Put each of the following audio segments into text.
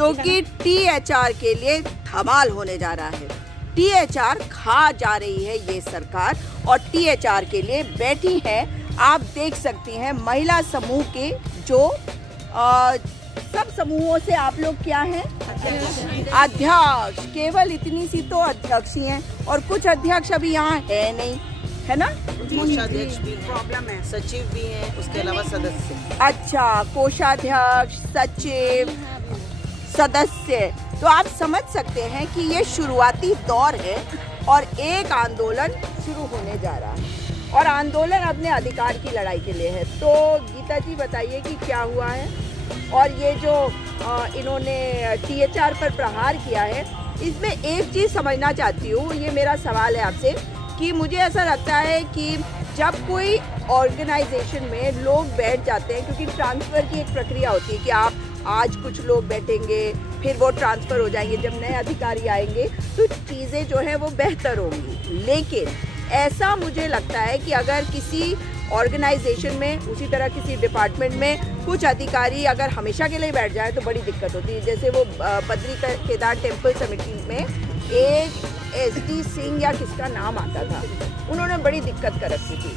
क्योंकि THR के लिए धमाल होने जा रहा है। THR खा जा रही है ये सरकार और THR के लिए बैठी है। आप देख सकती हैं महिला समूह के जो सब समूहों से आप लोग क्या हैं? अध्यक्ष। केवल इतनी सी तो अध्यक्ष ही हैं और कुछ अध्यक्ष अभी यहाँ है नहीं, है ना? कोषाध्यक्ष भी प्रॉब्लम है, सचिव भी हैं, उसके अलावा सदस्य। अच्छा, कोषाध्यक्ष, सचिव, सदस्य। तो आप समझ सकते हैं कि ये शुरुआती दौर है और एक आंदोलन शुरू होने जा रहा है और आंदोलन अपने अधिकार की लड़ाई के लिए है। तो गीता जी बताइए कि क्या हुआ है और ये जो इन्होंने THR पर प्रहार किया है, इसमें एक चीज़ समझना चाहती हूँ। ये मेरा सवाल है आपसे कि मुझे ऐसा लगता है कि जब कोई ऑर्गेनाइजेशन में लोग बैठ जाते हैं, क्योंकि ट्रांसफ़र की एक प्रक्रिया होती है कि आप आज कुछ लोग बैठेंगे, फिर वो ट्रांसफ़र हो जाएंगे, जब नए अधिकारी आएंगे तो चीज़ें जो है वो बेहतर होंगी। लेकिन ऐसा मुझे लगता है कि अगर किसी ऑर्गेनाइजेशन में, उसी तरह किसी डिपार्टमेंट में कुछ अधिकारी अगर हमेशा के लिए बैठ जाए तो बड़ी दिक्कत होती है। जैसे वो बद्री केदार टेम्पल समिति में एक SD सिंह या किसका नाम आता था, उन्होंने बड़ी दिक्कत कर रखी थी।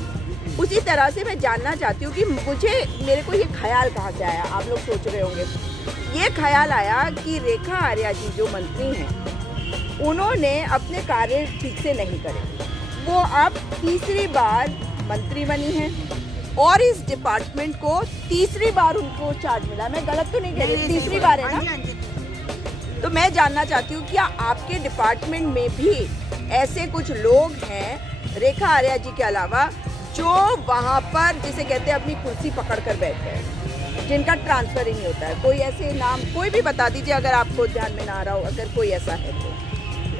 उसी तरह से मैं जानना चाहती हूँ कि मेरे को ये ख्याल कहाँ से आया। आप लोग सोच रहे होंगे, ये ख्याल आया कि रेखा आर्या जी जो मंत्री हैं, उन्होंने अपने कार्य ठीक से नहीं करे। वो अब तीसरी बार मंत्री बनी हैं और इस डिपार्टमेंट को तीसरी बार उनको चार्ज मिला। मैं गलत तो नहीं कह रही, तीसरी बार है ना? तो मैं जानना चाहती हूँ, क्या आपके डिपार्टमेंट में भी ऐसे कुछ लोग हैं रेखा आर्या जी के अलावा जो वहाँ पर जिसे कहते हैं अपनी कुर्सी पकड़ कर बैठ गए, जिनका ट्रांसफ़र ही नहीं होता है? कोई ऐसे नाम कोई भी बता दीजिए अगर आपको ध्यान में ना आ रहा हो, अगर कोई ऐसा है तो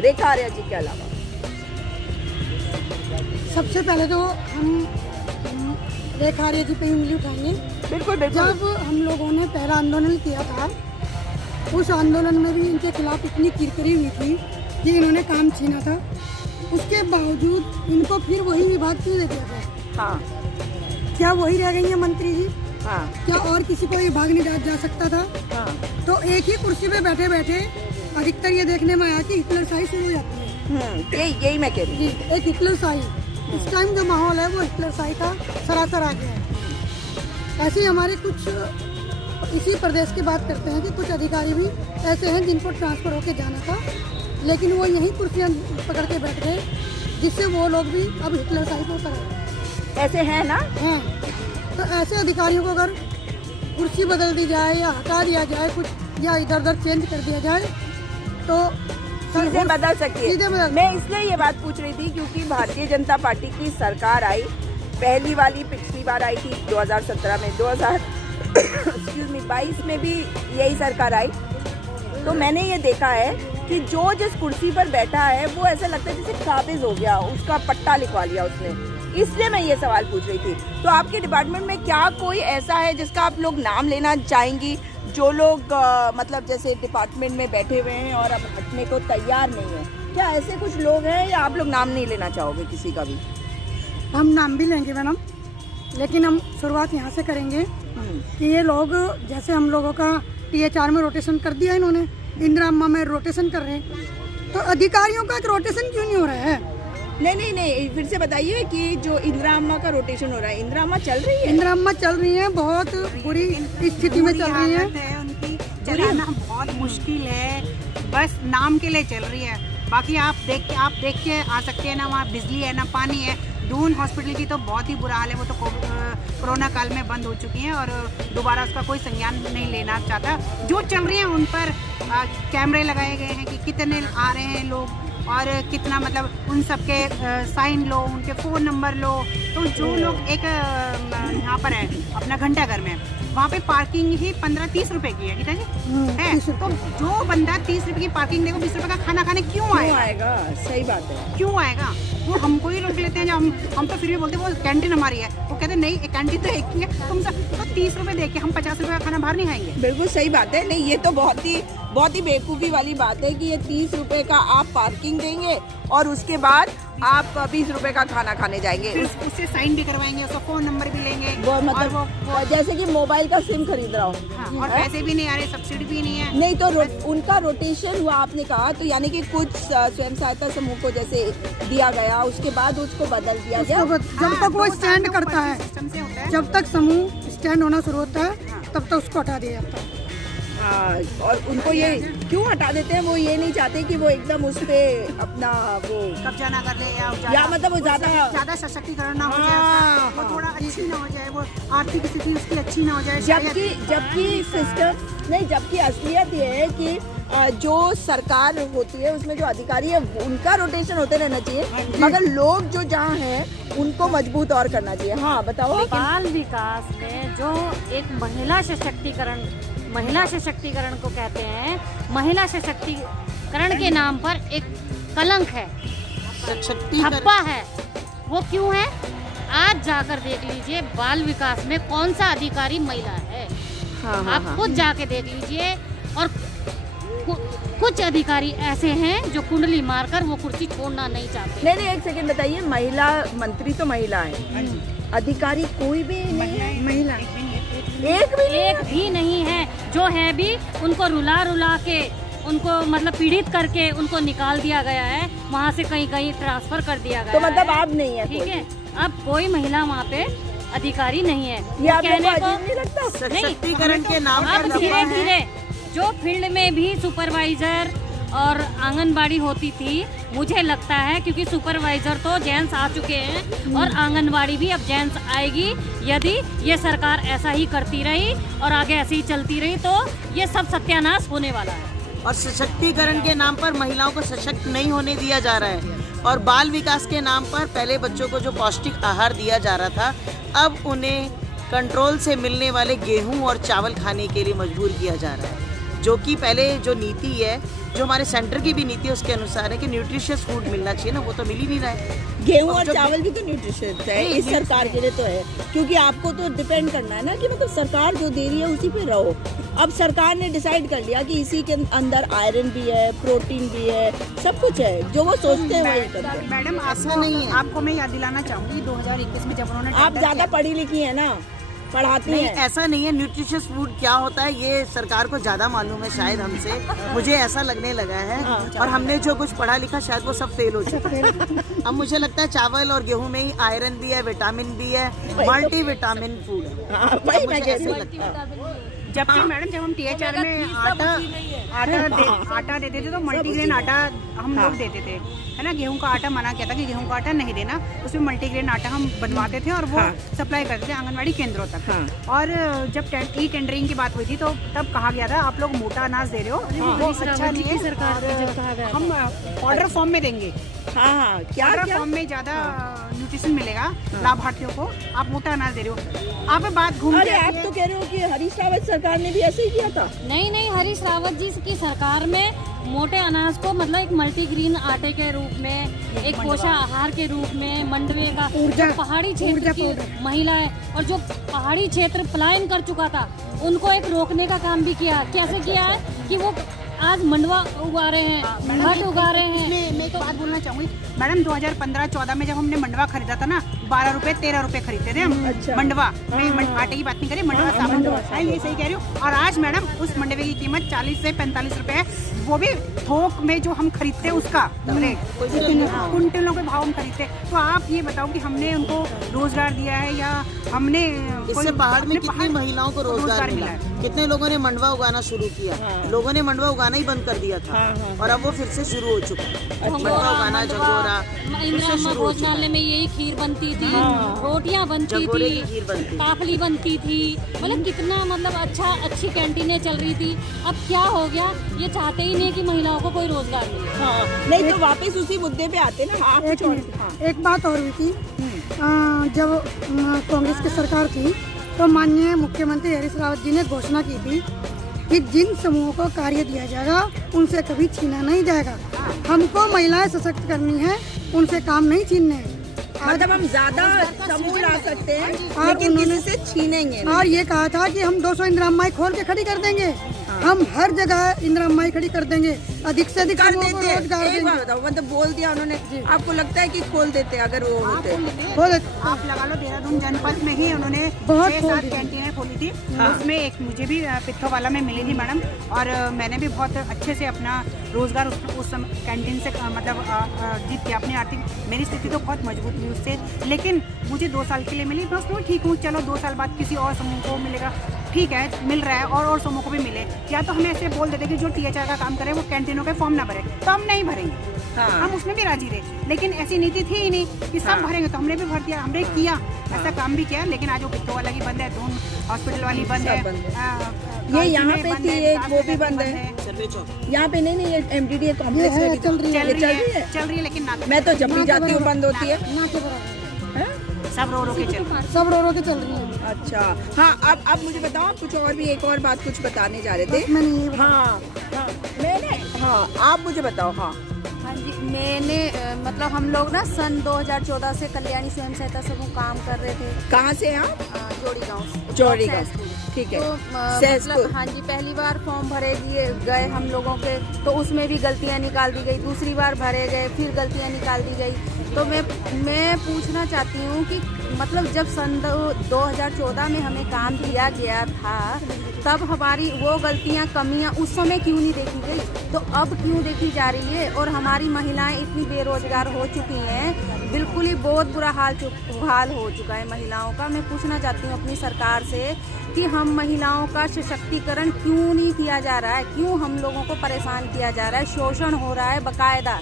रेखा आर्या जी के अलावा। सबसे पहले तो हम रेखा आर्या जी पे उंगली उठाएंगे। बिल्कुल बिल्कुल। जब हम लोगों ने पहला आंदोलन किया था, उस आंदोलन में भी इनके खिलाफ इतनी किरकिरी हुई थी कि इन्होंने काम छीना था। उसके बावजूद इनको फिर वही विभाग क्यों दे दिया था? हाँ, क्या वही रह गई है मंत्री जी? हाँ, क्या और किसी को विभाग नहीं जा सकता था? हाँ। तो एक ही कुर्सी पे बैठे बैठे अधिकतर ये देखने में आया कि हिटलरशाही शुरू हो जाती है। यही मैं कह रही जी, एक हिटलरशाही। इस टाइम जो माहौल है वो हिटलरशाही का सरासर आ गया है। ऐसे ही हमारे कुछ इसी प्रदेश की बात करते हैं कि कुछ अधिकारी भी ऐसे हैं जिनको ट्रांसफ़र होके जाना था, लेकिन वो यहीं कुर्सियाँ पकड़ के बैठ गए, जिससे वो लोग भी अब हिटलरशाही को कर ऐसे हैं ना? हाँ। तो ऐसे अधिकारियों को अगर कुर्सी बदल दी जाए या हटा दिया जाए कुछ, या इधर उधर चेंज कर दिया जाए तो चीजें बदल सकती चीजें है। बदल। मैं इसलिए ये बात पूछ रही थी क्योंकि भारतीय जनता पार्टी की सरकार आई, पहली वाली पिछली बार आई थी 2017 में, 2022 में भी यही सरकार आई। तो मैंने ये देखा है कि जो जिस कुर्सी पर बैठा है वो ऐसा लगता है जैसे काबिज हो गया, उसका पट्टा लिखवा लिया उसने। इसलिए मैं ये सवाल पूछ रही थी। तो आपके डिपार्टमेंट में क्या कोई ऐसा है जिसका आप लोग नाम लेना चाहेंगी, जो लोग मतलब जैसे डिपार्टमेंट में बैठे हुए हैं और अब हटने को तैयार नहीं है? क्या ऐसे कुछ लोग हैं या आप लोग नाम नहीं लेना चाहोगे किसी का भी? हम नाम भी लेंगे मैडम, लेकिन हम शुरुआत यहाँ से करेंगे कि ये लोग, जैसे हम लोगों का THR में रोटेशन कर दिया इन्होंने, इंदिरा अम्मा में रोटेशन कर रहे हैं, तो अधिकारियों का रोटेशन क्यों नहीं हो रहा है? नहीं, फिर से बताइए कि जो इंदिरा अम्मा का रोटेशन हो रहा है, इंदिरा अम्मा चल रही है? इंदिरा अम्मा चल रही है, बहुत बुरी स्थिति में चल रही है। उनकी चलाना बहुत मुश्किल है, बस नाम के लिए चल रही है। बाकी आप देख के आ सकते हैं ना, वहाँ बिजली है ना पानी है। दून हॉस्पिटल की तो बहुत ही बुरा हाल है, वो तो कोरोना काल में बंद हो चुकी हैं और दोबारा उसका कोई संज्ञान नहीं लेना चाहता। जो चल रही है उन पर कैमरे लगाए गए हैं कि कितने आ रहे हैं लोग और कितना, मतलब उन सब के साइन लो, उनके फ़ोन नंबर लो। तो जो लोग एक यहाँ पर है अपना घंटाघर में, वहाँ पे पार्किंग ही 15-30 रुपए की है गीता जी, है। तो जो बंदा 30 रुपए की पार्किंग देगा 20 रुपए का खाना खाने क्यों आएगा? सही बात है, क्यों आएगा? वो हमको ही रोक लेते हैं। जब हम तो फिर भी बोलते हैं वो कैंटीन हमारी है, वो कहते हैं नहीं, एक कैंटीन तो एक ही है, तुम सब तो 30 रुपए दे के हम 50 रुपए का खाना बाहर नहीं खाएंगे। बिल्कुल सही बात है। नहीं, ये तो बहुत ही बेवकूफ़ी वाली बात है कि ये 30 रुपए का आप पार्किंग देंगे और उसके बाद आप 20 रुपए का खाना खाने जाएंगे, फिर उससे साइन भी करवाएंगे, उसका फोन नंबर भी लेंगे। वो और मतलब जैसे कि मोबाइल का सिम खरीद रहा हूँ, हाँ, और पैसे भी नहीं आ रहे, सब्सिडी भी नहीं है। नहीं तो उनका रोटेशन हुआ आपने कहा, तो यानी कि कुछ स्वयं सहायता समूह को जैसे दिया गया, उसके बाद उसको बदल दिया गया। जब तक वो स्टैंड करता है, सिस्टम से होता है। जब तक समूह स्टैंड होना शुरू होता है, तब तक उसको हटा दिया जाता है। और उनको ये क्यों हटा देते हैं? वो ये नहीं चाहते कि वो एकदम उस पे अपना वो कब्जा ना कर ले या मतलब वो ज्यादा सशक्तिकरण ना हो जाए, हाँ, वो थोड़ा अच्छी ना हो जाए, वो आर्थिक स्थिति उसकी अच्छी ना हो जाए। जबकि सिस्टम नहीं, जबकि असलियत ये है कि जो सरकार होती है उसमें जो अधिकारी है उनका रोटेशन होते रहना चाहिए, मगर लोग जो जहाँ हैं उनको मजबूत और करना चाहिए। हाँ बताओ। बाल विकास में जो एक महिला सशक्तिकरण को कहते हैं, महिला सशक्तिकरण के नाम पर एक कलंक है, ठप्पा है। वो क्यों है? आज जाकर देख लीजिए बाल विकास में कौन सा अधिकारी महिला है। आप खुद जाके देख लीजिए। और कुछ अधिकारी ऐसे हैं जो कुंडली मारकर वो कुर्सी छोड़ना नहीं चाहते। नहीं, एक सेकंड बताइए, महिला मंत्री तो महिला है, अधिकारी कोई भी नहीं है, महिला एक भी नहीं है। जो है भी उनको रुला के, उनको मतलब पीड़ित करके उनको निकाल दिया गया है, वहाँ से कहीं ट्रांसफर कर दिया गया। तो मतलब आप नहीं है, ठीक है। अब कोई महिला वहाँ पे अधिकारी नहीं है। ये आप लोगों को अजीब नहीं लगता? सशक्तिकरण के नाम अब धीरे धीरे जो फील्ड में भी सुपरवाइजर और आंगनबाड़ी होती थी, मुझे लगता है क्योंकि सुपरवाइजर तो जेंट्स आ चुके हैं और आंगनबाड़ी भी अब जेंट्स आएगी। यदि ये सरकार ऐसा ही करती रही और आगे ऐसे ही चलती रही तो ये सब सत्यानाश होने वाला है। और सशक्तिकरण के नाम पर महिलाओं को सशक्त नहीं होने दिया जा रहा है, और बाल विकास के नाम पर पहले बच्चों को जो पौष्टिक आहार दिया जा रहा था, अब उन्हें कंट्रोल से मिलने वाले गेहूं और चावल खाने के लिए मजबूर किया जा रहा है। जो कि पहले जो नीति है, जो हमारे सेंटर की भी नीति है, उसके अनुसार है कि न्यूट्रिशियस फूड मिलना चाहिए ना, वो तो मिल ही नहीं रहा है। गेहूं और चावल भी तो न्यूट्रिशियस है इस सरकार के लिए तो है, क्योंकि आपको तो डिपेंड करना है ना कि मतलब सरकार जो दे रही है उसी पे रहो। अब सरकार ने डिसाइड कर लिया कि इसी के अंदर आयरन भी है, प्रोटीन भी है, सब कुछ है, जो वो सोचते हैं वही करते हैं। मैडम ऐसा नहीं है। आपको मैं याद दिलाना चाहूंगी 2021 में जब उन्होंने आप ज्यादा पढ़ी लिखी है ना, पढ़ाती नहीं, हैं। ऐसा नहीं है। न्यूट्रिशियस फूड क्या होता है ये सरकार को ज़्यादा मालूम है शायद हमसे, मुझे ऐसा लगने लगा है। और हमने जो कुछ पढ़ा लिखा शायद वो सब फेल हो चुका है। अब मुझे लगता है चावल और गेहूं में ही आयरन भी है, विटामिन भी है, मल्टी विटामिन फूड है। हाँ, वही मैं कह रही हूँ। लगता है। जबकि मैडम जब हम THR में आटा देते थे तो मल्टीग्रेन आटा हम लोग देते थे, है ना। गेहूं का आटा मना किया था कि गेहूं का आटा नहीं देना, उसमें मल्टीग्रेन आटा हम बनवाते थे और वो सप्लाई करते थे आंगनवाड़ी केंद्रों तक। और जब टेंडरिंग की बात हुई थी तो तब कहा गया था आप लोग मोटा अनाज दे रहे हो, वो अच्छा नहीं है, सरकार हम ऑर्डर फॉर्म में देंगे। हाँ, क्या फॉर्म में ज्यादा न्यूट्रिशन मिलेगा लाभार्थियों को, आप मोटा अनाज दे रहे हो। आप बात घूम अरे आप तो कह रहे हो कि हरीश रावत सरकार ने भी ऐसे ही किया था। नहीं, हरीश रावत जी की सरकार में मोटे अनाज को मतलब एक मल्टीग्रेन आटे के रूप में, एक पोषण आहार के रूप में, मंडवे का जो पहाड़ी क्षेत्र की महिलाएं और जो पहाड़ी क्षेत्र पलायन कर चुका था उनको एक रोकने का काम भी किया। कैसे किया है कि वो आज मंडवा उगा रहे हैं, घाट उगा रहे हैं। मैं एक बात बोलना चाहूंगी मैडम, 2015-14 में जब हमने मंडवा खरीदा था ना, 12 रुपए 13 रुपए खरीदते थे हम। अच्छा। मंडवा में आटे की बात नहीं करें, मंडवा साबुन, ये सही कह रही हूँ। और आज मैडम उस मंडवे की कीमत 40 से 45 रुपए है, वो भी थोक में जो हम खरीदते हैं उसका रेट, कुंटलों के भाव हम खरीदते हैं। तो आप ये बताओ कि हमने उनको रोजगार दिया है या हमने इससे पहाड़ में कितनी महिलाओं को रोजगार मिला है? कितने लोगों ने मंडवा उगाना शुरू किया? लोगों ने मंडवा उगाना ही बंद कर दिया था और अब वो फिर से शुरू हो चुका है। मंडवा उगाना, झंगोरा, इंदिरा भोजनालय में यही खीर बनती थी, रोटियां बनती झंगोरे की थी, खीर बनती। काफली बनती थी, मतलब कितना मतलब अच्छी कैंटीनें चल रही थी। अब क्या हो गया, ये चाहते ही नहीं कि महिलाओं को कोई रोजगार मिले। हाँ, नहीं तो वापस उसी मुद्दे पे आते ना। आप एक बात और हुई थी, जब कांग्रेस की सरकार थी तो माननीय मुख्यमंत्री हरीश रावत जी ने घोषणा की थी कि जिन समूहों को कार्य दिया जाएगा उनसे कभी छीना नहीं जाएगा। हमको महिलाएं सशक्त करनी है, उनसे काम नहीं छीनने हैं। मतलब हम ज्यादा समूह ला सकते हैं लेकिन किसी से छीनेंगे नहीं। और ये कहा था कि हम 200 इंदिरा माई खोल के खड़ी कर देंगे, हम हर जगह इंदिरा अम्मा खड़ी कर देंगे, अधिक से अधिक कर लोगों को देते रोजगार हैं। एक बार देंगे। बताओ, मतलब बोल दिया उन्होंने, आपको लगता है कि खोल देते अगर वो होते? आप लगा लो देहरादून जनपद में ही उन्होंने बहुत 6-7 कैंटीनें खोली थी। उसमें एक मुझे भी पित्थोवाला में मिली थी मैडम, और मैंने भी बहुत अच्छे से अपना रोजगार उस कैंटीन से मतलब जीत के अपनी आर्थिक, मेरी स्थिति तो बहुत मजबूत हुई उससे, लेकिन मुझे 2 साल के लिए मिली, मैं उसमें ठीक हूँ। चलो 2 साल बाद किसी और समूह को मिलेगा, ठीक है, मिल रहा है, और समूह को भी मिले। या तो हमें ऐसे बोल देते कि जो THR का काम करे वो कैंटीनों के फॉर्म ना भरे, तो हम नहीं भरेंगे। हाँ। हम उसमें भी राजी रहे, लेकिन ऐसी नीति थी ही नहीं कि सब भरेंगे, तो हमने भी भर दिया, हमने किया, ऐसा काम भी किया। लेकिन आज वो पित्तो वाला की बंद है, दून हॉस्पिटल वाली बंद है, सब बंद ये यहाँ पे थी एक, वो भी बंद है। यहाँ पे नहीं, ये MDDA कॉम्प्लेक्स में भी चल रही है, चल रही है, लेकिन ना मैं तो जब भी जाती हूँ बंद होती है। ना के बराबर हैं? सब रो के चल रही है। सब रो के चल रही है। अच्छा, हाँ, अब मुझे बताओ, आप कुछ और भी एक और बात कुछ बताने जा रहे थे। मैंने ये हाँ, मैंने, हाँ, आप मुझे बताओ। हाँ हाँ जी, मैंने मतलब हम लोग ना सन 2014 से कल्याणी स्वयं सहायता समूह काम कर रहे थे। कहाँ से आप? जोड़ी गाँव। जोड़ी गाँव, ठीक है। तो सहसपुर। मतलब हाँ जी, पहली बार फॉर्म भरे दिए गए हम लोगों के, तो उसमें भी गलतियां निकाल दी गई। दूसरी बार भरे गए, फिर गलतियां निकाल दी गई। तो मैं पूछना चाहती हूँ कि मतलब जब सन 2014 में हमें काम दिया गया था, तब हमारी वो गलतियाँ, कमियाँ उस समय क्यों नहीं देखी गई, तो अब क्यों देखी जा रही है? और हमारी महिलाएं इतनी बेरोजगार हो चुकी हैं, बिल्कुल ही बहुत बुरा हाल हो चुका है महिलाओं का। मैं पूछना चाहती हूँ अपनी सरकार से कि हम महिलाओं का सशक्तिकरण क्यों नहीं किया जा रहा है, क्यों हम लोगों को परेशान किया जा रहा है, शोषण हो रहा है बकायदा।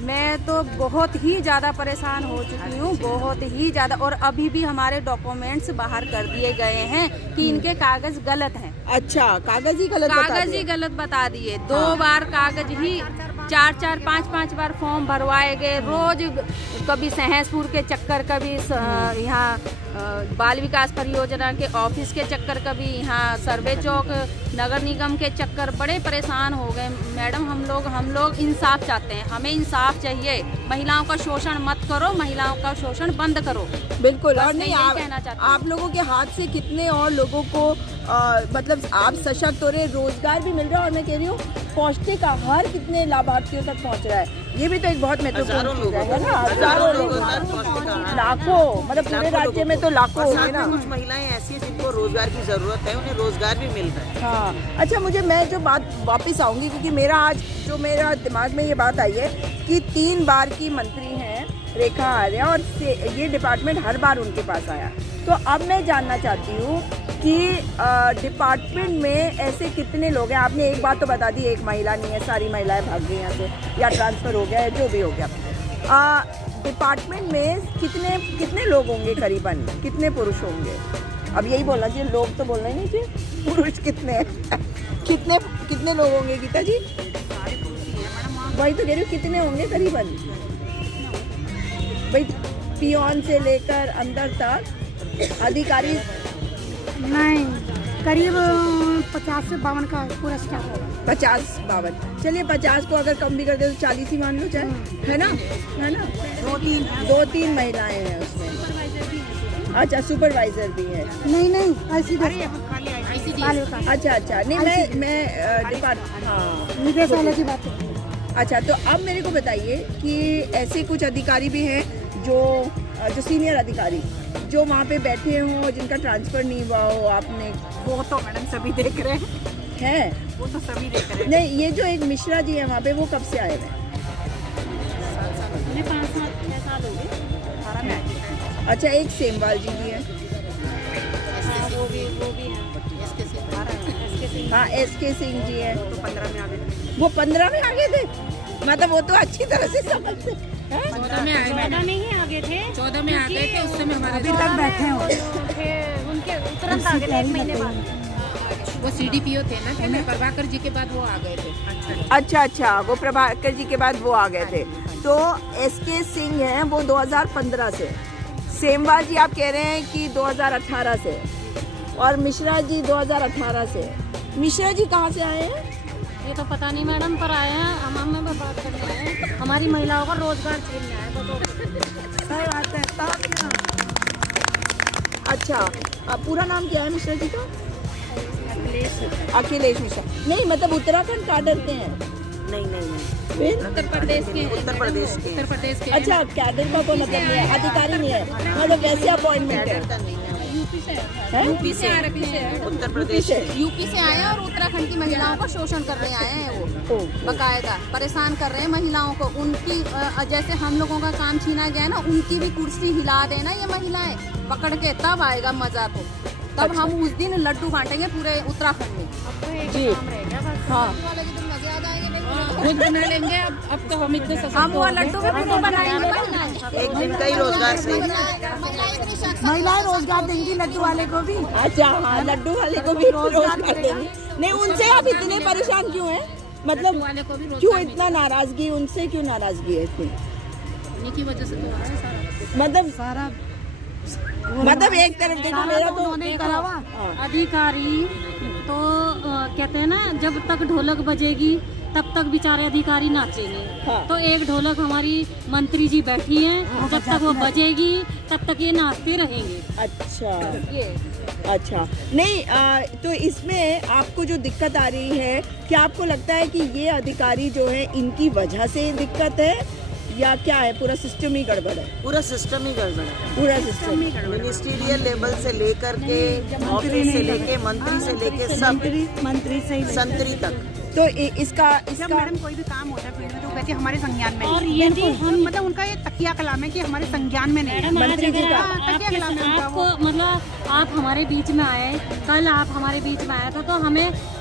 मैं तो बहुत ही ज़्यादा परेशान हो चुकी हूँ, बहुत ही ज़्यादा। और अभी भी हमारे डॉक्यूमेंट्स बाहर कर दिए गए हैं कि इनके कागज़ गलत हैं। अच्छा, कागज ही गलत बता कागज दिए। ही गलत बता दिए। 2 बार कागज ही 4-4, 5-5 बार फॉर्म भरवाए गए। रोज कभी सहसपुर के चक्कर, कभी यहाँ बाल विकास परियोजना के ऑफिस के चक्कर, कभी यहाँ सर्वे चौक नगर निगम के चक्कर। बड़े परेशान हो गए मैडम हम लोग इंसाफ चाहते हैं, हमें इंसाफ चाहिए। महिलाओं का शोषण मत करो, महिलाओं का शोषण बंद करो। बिल्कुल। बस और मैं नहीं, यही कहना चाहती हूँ। आप लोगों के हाथ से कितने और लोगों को मतलब आप सशक्त हो रहे, रोजगार भी मिल रहा है, और मैं कह रही हूँ पौष्टिक आहार कितने लाभार्थियों तक पहुँच रहा है। ये भी तो एक बहुत महत्वपूर्ण चीज है ना। हजारों लोग, लाखों, मतलब पूरे राज्य में तो लाखों हो गए ना। कुछ महिलाएं ऐसी हैं जिनको रोजगार की जरूरत है, उन्हें रोजगार भी मिल रहा है। हाँ, अच्छा, मैं जो बात वापस आऊँगी, क्योंकि मेरा दिमाग में ये बात आई है कि 3 बार की मंत्री हैं रेखा आर्या, और ये डिपार्टमेंट हर बार उनके पास आया। तो अब मैं जानना चाहती हूँ कि डिपार्टमेंट में ऐसे कितने लोग हैं? आपने एक बात तो बता दी, एक महिला नहीं है, सारी महिलाएं भाग गई यहाँ से, या ट्रांसफ़र हो गया है, जो भी हो गया। डिपार्टमेंट में कितने लोग होंगे करीबन, कितने पुरुष होंगे? अब यही बोलना चाहिए, लोग तो बोलना ही नहीं चाहिए, पुरुष कितने हैं? कितने लोग होंगे गीता जी? वही तो कह रही हूँ, कितने होंगे करीबन भाई, पियोन से लेकर अंदर तक अधिकारी? नहीं, करीब 50 से 52 का पूरा स्टाफ होगा। 50-52, चलिए 50 को अगर कम भी कर दे तो 40 ही मान लो, चाहे, है ना? 2-3 महिलाएं हैं उसमें। अच्छा, सुपरवाइजर भी है? नहीं, ऐसी अच्छा, नहीं, मैं डिपार्टमेंट, हाँ, निदेशालय की बात है। अच्छा, तो अब मेरे को बताइए कि ऐसे कुछ अधिकारी भी हैं जो सीनियर अधिकारी जो वहाँ पे बैठे हों, जिनका ट्रांसफ़र नहीं हुआ हो? आपने वो तो मैडम सभी देख रहे हैं, वो तो सभी देख रहे हैं। नहीं, ये जो एक मिश्रा जी है वहाँ पे, वो कब से आए हैं? 5-6 साल हो गए। अच्छा, एक सेमवाल जी भी है। वो भी हैं। हाँ, SK सिंह जी है। तो 15 में आ गए। वो 15 में आ गए थे, मतलब वो तो अच्छी तरह से समझते हैं। 14 में ही आ गए थे। 14 में आ गए थे, उस समय हमारे अभी तक बैठे हो। उनके तुरंत आ गए 1 महीने बाद। वो CDPO थे ना, पहले प्रभाकर जी के बाद वो आ गए थे। अच्छा, वो प्रभाकर जी के बाद वो आ गए थे। तो SK सिंह हैं वो 2015 से, सेमवाल जी आप कह रहे हैं कि 2018 से, और मिश्रा जी 2018 से। मिश्रा जी कहाँ से आए हैं? ये तो पता नहीं मैडम, पर आए हैं, हम हमें बात करने आए हैं, हमारी महिलाओं को रोजगार छीनने आए तो। अच्छा, पूरा नाम क्या है मिश्रा जी का? अखिलेश मिश्रा नहीं, मतलब उत्तराखंड कैडर के हैं। नहीं फिर उत्तर प्रदेश के हैं। उत्तर प्रदेश के उत्तर प्रदेश के अच्छा, कैडर का कोई मतलब नहीं है, अधिकारी नहीं है, मतलब वैसे अपॉइंटमेंट है। का नहीं है, हैं? यूपी से आ रखे हैं। उत्तर प्रदेश से यूपी से आए हैं और उत्तराखंड की महिलाओं का शोषण करने आए हैं। वो बकायदा परेशान कर रहे हैं महिलाओं को। उनकी जैसे हम लोगों का काम छीना गया ना, उनकी भी कुर्सी हिला देना ये महिलाएं पकड़ के, तब आएगा मजा। तो तब हम उस दिन लड्डू बांटेंगे पूरे उत्तराखंड में। जी हाँ, खुद बना लेंगे। अब तो हम इतने सशक्त हम वो लड्डू भी खुद बनाएंगे। एक दिन का ही रोजगार से महिलाएं रोजगार देंगी लड्डू वाले को भी। अच्छा हाँ, लड्डू वाले को भी रोजगार देंगे। नहीं, उनसे आप इतने परेशान क्यों हैं? मतलब वाले को भी रोजगार क्यों इतना नाराजगी, उनसे क्यों नाराजगी है इतनी? मिलने की वजह से तो है सारा। मतलब एक तरफ देखो, मेरा तो अधिकारी तो कहते हैं ना, जब तक ढोलक बजेगी तब तक बेचारे अधिकारी नाचेंगे। हाँ। तो एक ढोलक हमारी मंत्री जी बैठी हैं, जब तक वो बजेगी तब तक ये नाचते रहेंगे। अच्छा नहीं, तो इसमें आपको जो दिक्कत आ रही है, क्या आपको लगता है कि ये अधिकारी जो है इनकी वजह से दिक्कत है या क्या है? पूरा सिस्टम ही गड़बड़ है। पूरा सिस्टम ही गड़बड़ है। पूरा सिस्टम मिनिस्ट्रियल लेवल से लेकर के ऑफिस से लेके मंत्री से लेके सब मंत्री से संतरी तक। तो इसका जब मैडम कोई भी काम होता है फील्ड में तो वो कहते हैं हमारे संज्ञान में और नहीं। यदि हम मतलब उनका ये तकिया कलाम है कि हमारे संज्ञान में नहीं है। मैडम, आज मंत्री जी अगर का आपको मतलब आप हमारे बीच में आए, कल आप हमारे बीच में आया था, तो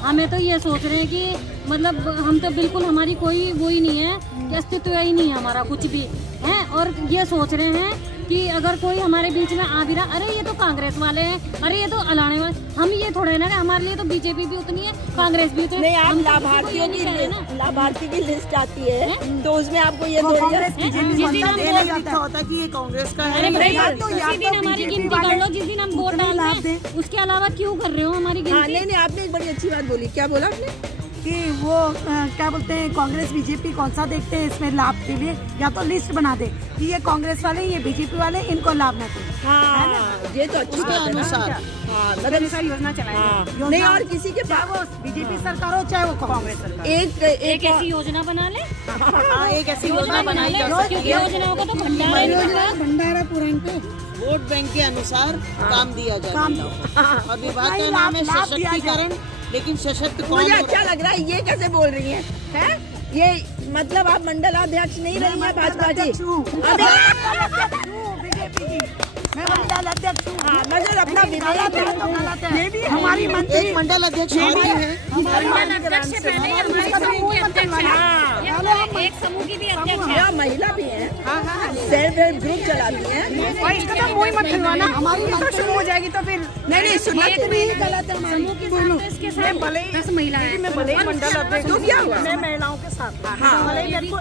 हमें तो ये सोच रहे हैं कि मतलब हम तो बिल्कुल, हमारी कोई वो ही नहीं है, कि अस्तित्व ही नहीं है हमारा कुछ भी है। और ये सोच रहे हैं कि अगर कोई हमारे बीच में आ भी रहा, अरे ये तो कांग्रेस वाले हैं, अरे ये तो अलाने वाले, हम ये थोड़े ना, हमारे लिए तो बीजेपी भी उतनी है, कांग्रेस भी उतनी है। नहीं, आप हम तो लाभार्थियों किसी को ये की नहीं कह रहे ना। लाभार्थी की लिस्ट आती है, तो उसमें आपको ये थोड़ी जिस दिन हम ये नहीं लिखा होता कि ये कांग्रेस का है। अरे भाई, तो या उसी दिन तो हमारी BJP गिनती कर वाले लो, जिस दिन हम वोट उतने लाभ डालते हैं, दें। उसके अलावा क्यों कर रहे हो हमारी हाँ, गिनती? नहीं, आपने एक बड़ी अच्छी बात बोली। क्या बोला आपने? कि वो क्या बोलते हैं, कांग्रेस बीजेपी कौन सा देखते हैं इसमें लाभ के लिए, या तो लिस्ट बना दे कि ये कांग्रेस वाले, ये बीजेपी वाले, इनको लाभ न दें। हाँ, ये तो अच्छी उसके बात है ना। अनुसार हाँ, उसके मतलब अनुसार योजना चलाएंगे। हाँ, नहीं, और किसी के चाहे वो बीजेपी सरकार हो चाहे वो कांग्रेस सरकार। एक ऐसी योजना बना ले, हाँ, एक ऐसी योजना बनाई जा क्योंकि सकती है। योजनाओं का तो भंडारा ही नहीं पता। भंडारा पूरा इन पे वोट बैंक के अनुसार काम दिया जाए। और विभाग का नहीं, नाम है लाभ दिया जाए। सशक्तिकरण, लेकिन सशक्त कौन मुझे होता अच्छा लग रहा है। ये कैसे बोल रही हैं? हैं? ये मतलब आप मंडलाध्यक्ष नहीं रही हैं भाजपा की? बीजेपी की मैं मंडल अध्यक्ष हूँ। हाँ, मगर अपना विधायक है तो गलत है। ये भी हमारी है? मंत्री एक मंडल अध्यक्ष और भी है। अध्यक्ष से पहले ही हमारी समूह की अध्यक्ष है। एक समूह की भी अध्यक्ष है। या महिला भी है, सेल्फ हेल्प ग्रुप चलाती हैं। और इसका तो मुँह ही मत खुलवाना, हमारी तो शुरू हो जाएगी तो फिर नहीं, सुना एक भी में गलत है हमारी। समूह के साथ, इसके साथ 10 महिलाएं। मैं भले ही मंडल अध्यक्ष तो क्या हुआ? मैं महिलाओं के साथ हूँ। हाँ। भले ही मेरे को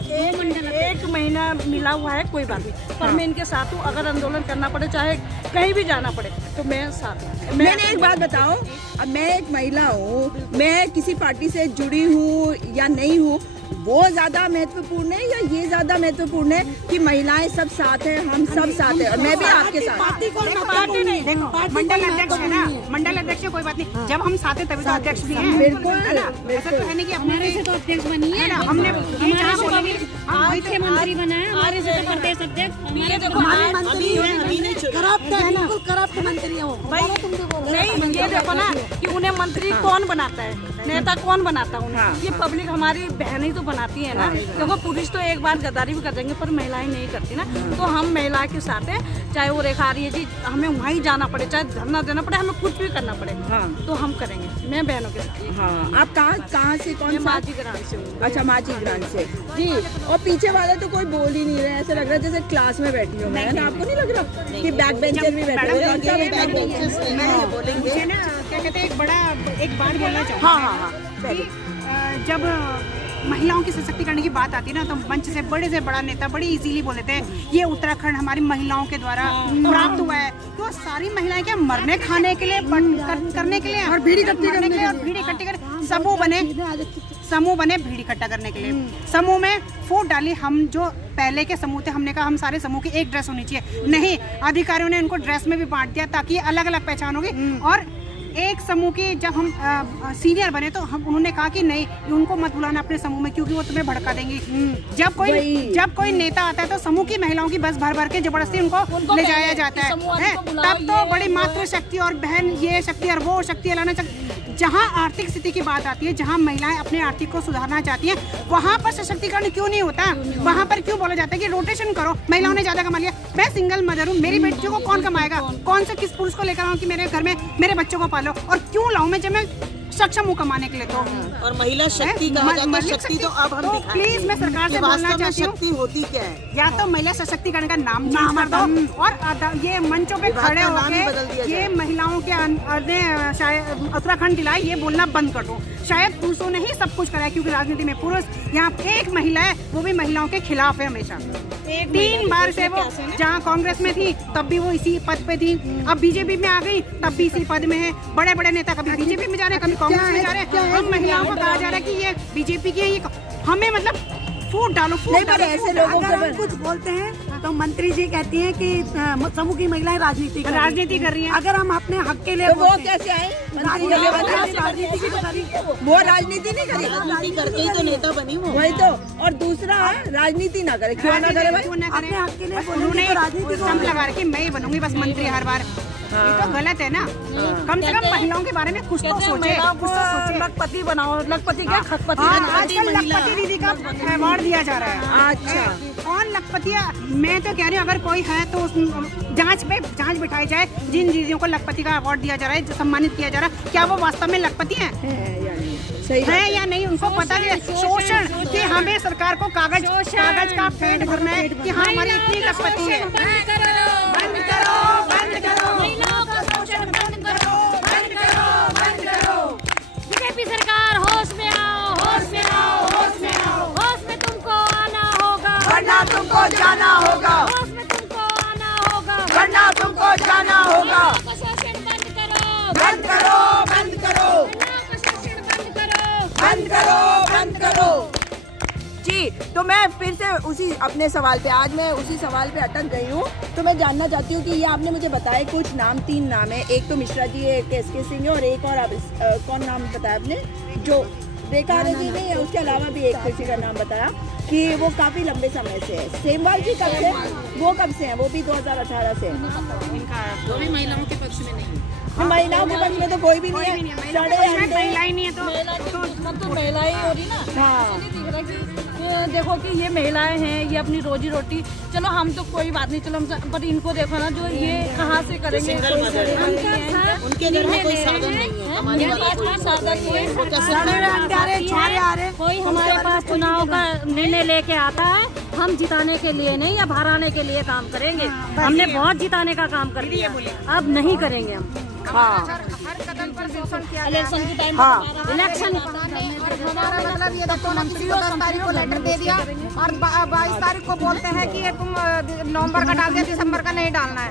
एक महीना मिला हुआ है, कोई बात नहीं, पर मैं इनके साथ हूँ। अगर आंदोलन करना पड़े, चाहे कहीं भी जाना पड़े, तो मैं साथ हूँ। मैंने एक बात बताओ, अब मैं एक महिला हूँ, मैं किसी पार्टी से जुड़ी हूँ या नहीं हूँ, वो ज्यादा महत्वपूर्ण है या ये ज्यादा महत्वपूर्ण है कि महिलाएं सब साथ हैं, हम सब साथ हैं और मैं भी आपके साथ। पार्टी को देखो, पार्टी नहीं, देखो, मंडल अध्यक्ष है ना, मंडल अध्यक्ष है, कोई बात नहीं। जब हम साथ हैं तभी तो अध्यक्ष भी हैं। बिल्कुल, है ना? ऐसा तो है नहीं कि हमारे से तो अध्यक्ष बनी है, हमने हमारे से तो अभी मुख्यमंत्री बना है, हमारे से तो प्रदेश अध्यक्ष, हमारे से तो हमारी मंत्री अभी नहीं चुना। करप्ट है, बिल्कुल करप्ट मंत्री है वो। नहीं, ये देखो ना कि उन्हें मंत्री कौन बनाता है, नेता कौन बनाता है उन्हें। ये पब्लिक हमारी बहनें तो बनाती है ना। देखो, पुरुष तो एक बार गद्दारी भी कर देंगे, पर महिलाएं नहीं करती ना। तो हम महिला के साथ हैं, चाहे वो रेखा रही है जी, हमें वहीं जाना पड़े, चाहे धरना देना पड़े, हमें कुछ भी करना पड़े, तो हम करेंगे। मैं बहनों के साथ। हाँ, आप कहाँ से, कौन मैं सा? माझी ग्राम से हूँ। अच्छा, माझी ग्राम से जी। और पीछे वाले तो कोई बोल ही नहीं रहे, ऐसा लग रहा है जैसे क्लास में बैठी हूँ मैं। आपको नहीं लग रहा कि बैक बेंचर भी बैठे हुए हैं? बैक बेंचर्स नहीं है, बोलेंगे। मुझे ना क्या कहते हैं, एक बात बोलना चाहूँगी। हाँ, कि जब महिलाओं की सशक्तिकरण की बात आती है ना, तो मंच से बड़ा नेता बड़ी इजीली बोल देते हैं ये उत्तराखंड हमारी महिलाओं के द्वारा प्राप्त हुआ है। तो सारी महिलाएं क्या मरने खाने के लिए करने के लिए और भीड़ इकट्ठी करने के लिए, और भीड़ इकट्ठी कर समूह बने भीड़ इकट्ठा करने के लिए। समूह में फूट डाली। हम जो पहले के समूह थे, हमने कहा हम सारे समूह की एक ड्रेस होनी चाहिए। नहीं, अधिकारियों ने उनको ड्रेस में भी बांट दिया ताकि अलग अलग पहचान होगी। और एक समूह की जब हम सीनियर बने तो हम उन्होंने कहा कि नहीं उनको मत बुलाना अपने समूह में क्योंकि वो तुम्हें भड़का देंगी। जब कोई नेता आता है तो समूह की महिलाओं की बस भर भर के जबरदस्ती उनको ले जाया जाता है। तब तो बड़ी मातृशक्ति और बहन ये शक्ति और वो शक्ति लाना चाहिए। जहाँ आर्थिक स्थिति की बात आती है, जहाँ महिलाएं अपने आर्थिक को सुधारना चाहती हैं, वहाँ पर सशक्तिकरण क्यों नहीं होता? वहाँ पर क्यों बोला जाता है कि रोटेशन करो, महिलाओं ने ज्यादा कमा लिया। मैं सिंगल मदर हूँ, मेरी बेटियों को कौन कमाएगा? कौन से किस पुरुष को लेकर आऊँ कि मेरे घर में मेरे बच्चों को पालो? और क्यों लाऊं मैं जब मैं सक्षम हूँ कमाने के लिए? तो और महिला शक्ति कहा जाता है, शक्ति तो अब हम तो दिखाएंगे प्लीज मैं सरकार से कि बोलना वास्तव में चाहती हूँ, शक्ति होती क्या है। या तो महिला सशक्तिकरण का नाम चेंज कर दो और ये मंचों पे विभाग खड़े का नाम ही बदल दिया होके ये जाए। महिलाओं के शायद उत्तराखंड दिलाए ये बोलना बंद कर दो। शायद पुरुषों ने ही सब कुछ करा है क्योंकि राजनीति में पुरुष, यहाँ एक महिला है वो भी महिलाओं के खिलाफ है हमेशा। 3 बार से वो जहाँ कांग्रेस में थी तब भी वो इसी पद पे थी, अब बीजेपी में आ गई तब भी इसी पद में है। बड़े बड़े नेता कभी बीजेपी में जा रहे हैं, कभी कांग्रेस में जा रहे हैं। हम महिलाओं को कहा जा रहा है कि ये बीजेपी की है, ये हमें मतलब फूट डालो, फूट डालो। ऐसे लोगों अगर को हम कुछ बोलते हैं तो मंत्री जी कहती हैं कि समूह की महिलाएं राजनीति कर रही हैं। अगर हम अपने हक के लिए तो वो बोलते हैं, कैसे आए? राजनीति की तो करी। वो राजनीति नहीं करेगी, राजनीति करके ही तो नेता बनी वो। वही तो। और दूसरा राजनीति ना करे, क्यों ना करे भाई? अपने हक के लिए बस बोलेंगे उन्होंने तो राजनीति स्टंप लगा रखी मैं ही बनूंगी बस मंत्री हर बार। ये तो गलत है ना। कम से कम महिलाओं के बारे में कुछ तो सोचे, कुछ तो सोचे। लखपति बनाओ, लखपति क्या खतपति आजकल लखपति दीदी का अवार्ड दिया जा रहा है। अच्छा, कौन लखपति है? मैं तो कह रही हूँ अगर कोई है तो जांच बिठाई जाए। जिन दीदियों को लखपति का अवार्ड दिया जा रहा है, जो सम्मानित किया जा रहा है, क्या वो वास्तव में लखपति हैं? सही है या नहीं? उनको पता है शोषण कि हमें सरकार को कागज का पेट भरना है कि हाँ हमारी इतनी लखपति है। बंद करो, बंद करो, बंद करो। महिलाओं का शोषण बंद करो, बंद करो, बंद करो। बीजेपी सरकार होश में आओ, होश में आओ, होश में आओ, होश में तुमको आना होगा, वरना तुमको जाना होगा, होश में तुमको आना होगा, वरना तुमको जाना होगा। महिलाओं का शोषण बंद करो, बंद करो, बंद करो, महिलाओं का शोषण बंद करो, बंद करो, बंद करो। जी, तो मैं फिर से उसी अपने सवाल पे, आज मैं उसी सवाल पे अटक गई हूँ। तो मैं जानना चाहती हूँ कि ये आपने मुझे बताया कुछ नाम, 3 नाम है। एक तो मिश्रा जी है, एक SK सिंह है और एक और कौन नाम बताया आपने? जो रेखा जी ने, या उसके अलावा भी एक किसी का नाम बताया कि वो काफी लंबे समय से है। सेमवाल जी कब से? वो कब से हैं? वो भी 2018 से। वो भी महिलाओं के पक्ष में नहीं, महिलाओं के पक्ष में तो कोई भी नहीं है। महिला ही नहीं है तो महिलाएं हो रही ना, हाँ, दिख रहा है कि देखो कि ये महिलाएं हैं, ये अपनी रोजी रोटी, चलो हम तो कोई बात नहीं, चलो हम, पर इनको देखो ना जो ये कहाँ से करेंगे? सिंगल मदर है, उनके घर में कोई साधन नहीं है। हमारे कोई हमारे पास चुनाव का निर्णय लेके आता है, हम जिताने के लिए नहीं या हराने के लिए काम करेंगे। हमने बहुत जिताने का काम कर दिया, अब नहीं करेंगे हम। हाँ, इलेक्शन की टाइम इलेक्शन हमारा मतलब ये देखो ना, किसी को 10 तारीख को लेटर दे दिया और 22 तारीख को बोलते हैं कि ये तुम नवंबर का डाल दिया, दिसंबर का नहीं डालना है।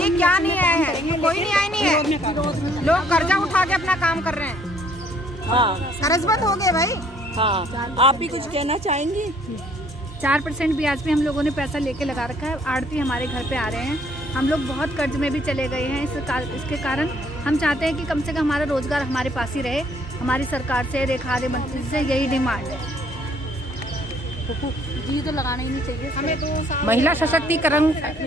ये क्या नहीं आए हैं? ये कोई नहीं आए नहीं है। लोग कर्जा उठा के अपना काम कर रहे हैं। हाँ, कर्जबंद हो गए भाई। हाँ, आप भी कुछ कहना चाहेंगी? 4% ब्याज पे हम लोगों ने पैसा लेके लगा रखा है। आड़ती हमारे घर पे आ रहे हैं, हम लोग बहुत कर्ज में भी चले गए हैं। इसके कारण हम चाहते हैं कि कम से कम हमारा रोजगार हमारे पास ही रहे। हमारी सरकार से, रेखा मंत्री से यही डिमांड है। जी तो लगाना ही नहीं चाहिए हमें तो। महिला सशक्तिकरण कहते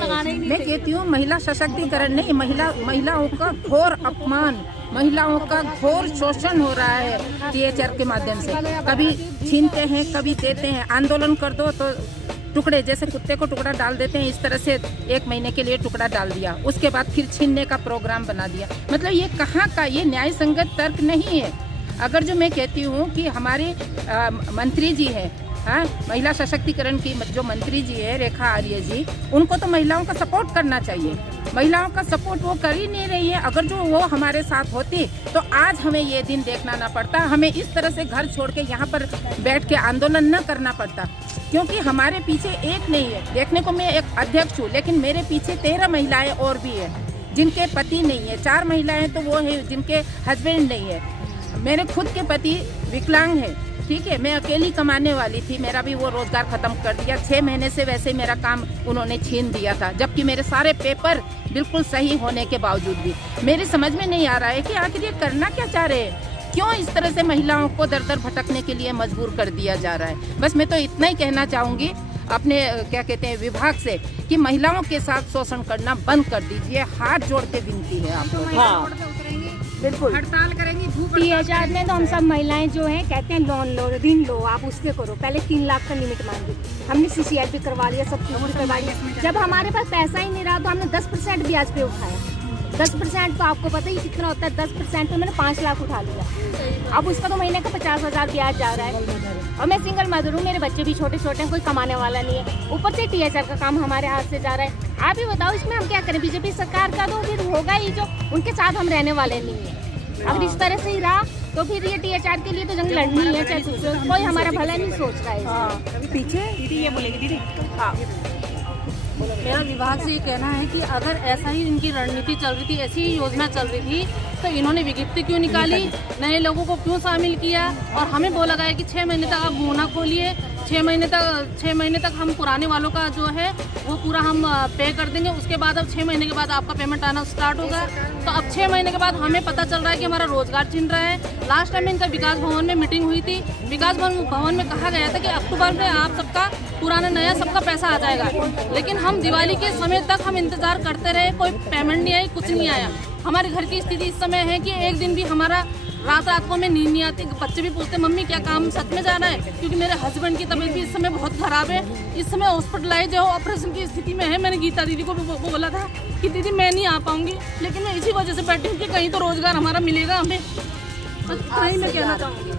हैं। मैं कहती हूँ महिला सशक्तिकरण नहीं, महिलाओं का घोर अपमान, महिलाओं का घोर शोषण हो रहा है THR के माध्यम से। कभी छीनते हैं, कभी देते हैं। आंदोलन कर दो तो टुकड़े, जैसे कुत्ते को टुकड़ा डाल देते हैं, इस तरह से 1 महीने के लिए टुकड़ा डाल दिया, उसके बाद फिर छीनने का प्रोग्राम बना दिया। मतलब ये कहाँ का, ये न्याय संगत तर्क नहीं है। अगर जो मैं कहती हूँ कि हमारे मंत्री जी हैं, हाँ, महिला सशक्तिकरण की जो मंत्री जी है रेखा आर्य जी, उनको तो महिलाओं का सपोर्ट करना चाहिए। महिलाओं का सपोर्ट वो कर ही नहीं रही है। अगर जो वो हमारे साथ होती तो आज हमें ये दिन देखना ना पड़ता, हमें इस तरह से घर छोड़ के यहाँ पर बैठ के आंदोलन न करना पड़ता। क्योंकि हमारे पीछे एक नहीं है, देखने को मैं एक अध्यक्ष हूँ, लेकिन मेरे पीछे 13 महिलाएं और भी है जिनके पति नहीं है। 4 महिलाएं तो वो है जिनके हस्बैंड नहीं है। मेरे खुद के पति विकलांग है, ठीक है, मैं अकेली कमाने वाली थी, मेरा भी वो रोजगार खत्म कर दिया। 6 महीने से वैसे मेरा काम उन्होंने छीन दिया था, जबकि मेरे सारे पेपर बिल्कुल सही होने के बावजूद भी। मेरे समझ में नहीं आ रहा है कि आखिर ये करना क्या चाह रहे हैं, क्यों इस तरह से महिलाओं को दर दर भटकने के लिए मजबूर कर दिया जा रहा है। बस मैं तो इतना ही कहना चाहूँगी अपने क्या कहते हैं विभाग से कि महिलाओं के साथ शोषण करना बंद कर दीजिए, हाथ जोड़ के विनती है आप लोग। हाँ बिल्कुल। हड़ताल करेंगे, भूख THR में तो हम सब महिलाएं जो हैं कहते हैं लोन लो, ऋण लो, आप उससे करो। पहले 3 लाख का लिमिट मांगी, हमने CCRP करवा लिया, सब कुछ करवा लिया। जब हमारे पास पैसा ही नहीं रहा तो हमने 10% ब्याज पे उठाया। 10% तो आपको पता ही कितना होता है, 10% तो मैंने 5 लाख उठा लिया। अब उसका तो महीने का 50,000 ब्याज जा रहा है। और मैं सिंगल मदर हूँ, मेरे बच्चे भी छोटे छोटे हैं, कोई कमाने वाला नहीं है। ऊपर से THR का काम हमारे हाथ से जा रहा है। आप ही बताओ इसमें हम क्या करें? बीजेपी सरकार का तो फिर होगा ही, जो उनके साथ हम रहने वाले नहीं है। अब इस तरह से ही रहा तो फिर ये THR के लिए तो जंग लड़नी है, चाहे कुछ हो। कोई हमारा भला नहीं सोच रहा है। पीछे दीदी ये बोलेगी दीदी। हाँ मेरा विभाग से ये कहना है कि अगर ऐसा ही इनकी रणनीति चल रही थी, ऐसी ही योजना चल रही थी, तो इन्होंने विज्ञप्ति क्यों निकाली, नए लोगों को क्यों शामिल किया और हमें बोला गया कि 6 महीने तक आप मुँह ना खोलिए, 6 महीने तक हम पुराने वालों का जो है वो पूरा हम पे कर देंगे। उसके बाद अब 6 महीने के बाद आपका पेमेंट आना स्टार्ट होगा। तो अब 6 महीने के बाद हमें पता चल रहा है कि हमारा रोजगार छिन रहा है। लास्ट टाइम इनका विकास भवन में मीटिंग हुई थी, विकास भवन में कहा गया था कि अक्टूबर में आप सबका पुराना नया सबका पैसा आ जाएगा, लेकिन हम दिवाली के समय तक हम इंतजार करते रहे, कोई पेमेंट नहीं आई, कुछ नहीं आया। हमारे घर की स्थिति इस समय है कि एक दिन भी हमारा रात को में नींद नहीं आती। बच्चे भी पूछते मम्मी क्या काम सच में जा रहा है, क्योंकि मेरे हस्बैंड की तबीयत भी इस समय बहुत खराब है। इस समय हॉस्पिटलाइज है, ऑपरेशन की स्थिति में है। मैंने गीता दीदी को भी बोला था कि दीदी मैं नहीं आ पाऊंगी, लेकिन मैं इसी वजह से बैठी हूँ कि कहीं तो रोजगार हमारा मिलेगा हमें। कहीं मैं कहना चाहूँगी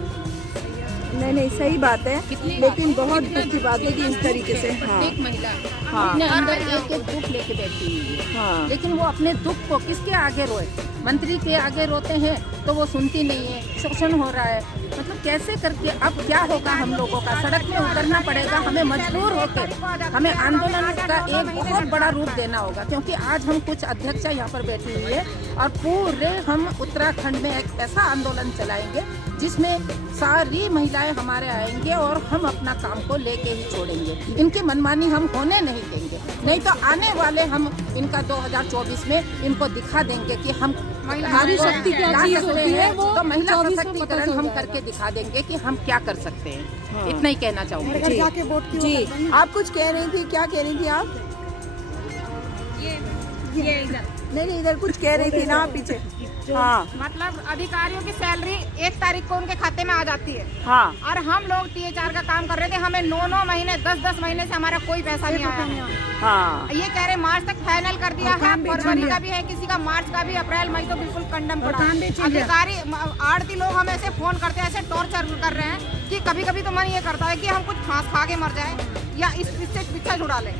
नहीं सही बात है, लेकिन बहुत दुख की बात है कि इस तरीके से प्रत्येक महिला हाँ। अपने अंदर एक दुख लेके बैठी हुई है। हाँ। लेकिन वो अपने दुख को किसके आगे रोए? मंत्री के आगे रोते हैं तो वो सुनती नहीं है, शोषण हो रहा है। मतलब कैसे करके अब क्या होगा? हम लोगों का सड़क में उतरना पड़ेगा, हमें मजबूर होकर हमें आंदोलन का एक बहुत बड़ा रूप देना होगा, क्योंकि आज हम कुछ अध्यक्षा यहाँ पर बैठी हुई है और पूरे हम उत्तराखंड में एक ऐसा आंदोलन चलाएंगे जिसमें सारी महिलाएं हमारे आएंगे और हम अपना काम को लेके ही छोड़ेंगे। इनकी मनमानी हम होने नहीं देंगे, नहीं तो आने वाले हम इनका 2024 में इनको दिखा देंगे कि हम नारी शक्ति क्या चीज होती है, वो तो महिला सशक्तिकरण हम करके दिखा देंगे कि हम क्या कर सकते हैं। इतना ही कहना चाहूँगी। घर जाके वोट क्यों जी करेंगे? आप कुछ कह रही थी, क्या कह रही थी आप? ये इधर नहीं इधर कुछ कह रही थी ना आप पीछे। हाँ मतलब अधिकारियों की सैलरी 1 तारीख को उनके खाते में आ जाती है। हाँ और हम लोग THR का काम कर रहे थे, हमें 9 महीने 10 महीने से हमारा कोई पैसा नहीं आया है। हाँ ये कह रहे मार्च तक फाइनल कर दिया है, फरवरी का भी है, किसी का मार्च का भी, अप्रैल मई तो बिल्कुल कंडम पड़ा है। अधिकारी आड़ती लोग हमें ऐसे फोन करते हैं, ऐसे टॉर्चर कर रहे हैं कि कभी कभी तो मन ये करता है कि हम कुछ फांस खा के मर जाए या इससे पीछा छुड़ा लें।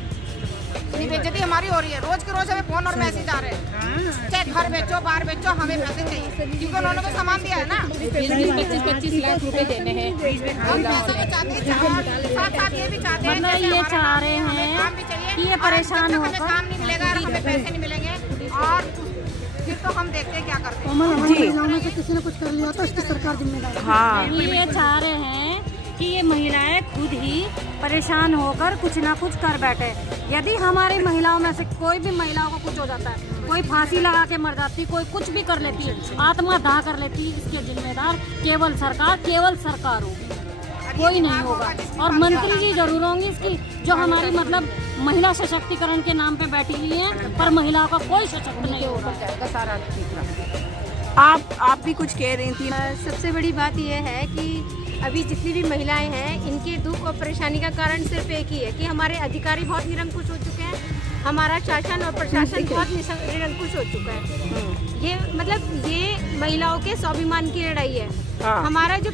इतनी बेइज्जती हमारी हो रही है, रोज के रोज हमें फोन और मैसेज आ रहे हैं, चाहे घर बेचो बाहर बेचो, हमें पैसे चाहिए, क्योंकि उन्होंने तो सामान दिया है ना। 25 लाख रुपए देने हैं। हम पैसा तो चाहते हैं, साथ ये भी चाहते हैं, मतलब ये चाह रहे हैं कि ये परेशान हमें काम नहीं मिलेगा और हमें पैसे नहीं मिलेंगे, और फिर तो हम देखते हैं क्या करते हैं। कमल, हमारी महिलाओं में से किसी ने कुछ कर लिया तो इसकी सरकार जिम्मेदार है। हाँ ये चाह रहे हैं कि ये महिलाएं खुद ही परेशान होकर कुछ ना कुछ कर बैठे। यदि हमारी महिलाओं में से कोई भी महिलाओं को कुछ हो जाता है, कोई फांसी लगा के मर जाती, कोई कुछ भी कर लेती है, आत्मदाह कर लेती, इसके जिम्मेदार केवल सरकार होगी, कोई नहीं होगा। और मंत्री जी जरूर होंगी इसकी, जो हमारी मतलब महिला सशक्तिकरण के नाम पे बैठी हुई हैं, पर महिलाओं का कोई सशक्त नहीं होगा। सारा आप भी कुछ कह रही थी। सबसे बड़ी बात यह है कि अभी जितनी भी महिलाएं हैं, इनके दुख और परेशानी का कारण सिर्फ एक ही है कि हमारे अधिकारी बहुत निरंकुश हो चुके हैं, हमारा शासन और प्रशासन बहुत निरंकुश हो चुका है। ये मतलब ये महिलाओं के स्वाभिमान की लड़ाई है। हाँ। हमारा जो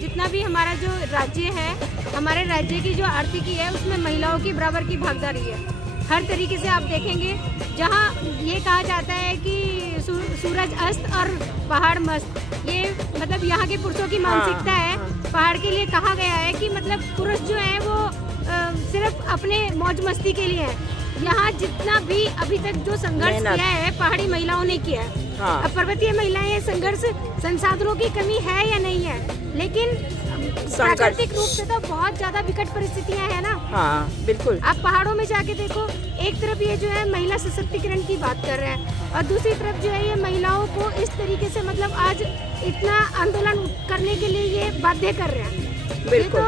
जितना भी हमारा जो राज्य है, हमारे राज्य की जो आर्थिकी है, उसमें महिलाओं की बराबर की भागीदारी है। हर तरीके से आप देखेंगे, जहाँ ये कहा जाता है कि सूरज अस्त और पहाड़ मस्त, ये मतलब यहाँ के पुरुषों की मानसिकता है। पहाड़ के लिए कहा गया है कि मतलब पुरुष जो है वो सिर्फ अपने मौज मस्ती के लिए है। यहाँ जितना भी अभी तक जो संघर्ष किया है पहाड़ी महिलाओं ने किया है। अब पर्वतीय महिलाएं संघर्ष संसाधनों की कमी है या नहीं है, लेकिन संघर्ष। प्राकृतिक रूप से तो बहुत ज्यादा विकट परिस्थितियां है ना। हाँ बिल्कुल। आप पहाड़ों में जाके देखो, एक तरफ ये जो है महिला सशक्तिकरण की बात कर रहे हैं और दूसरी तरफ जो है ये महिलाओं को इस तरीके से मतलब आज इतना आंदोलन करने के लिए ये बाध्य कर रहे हैं। ये तो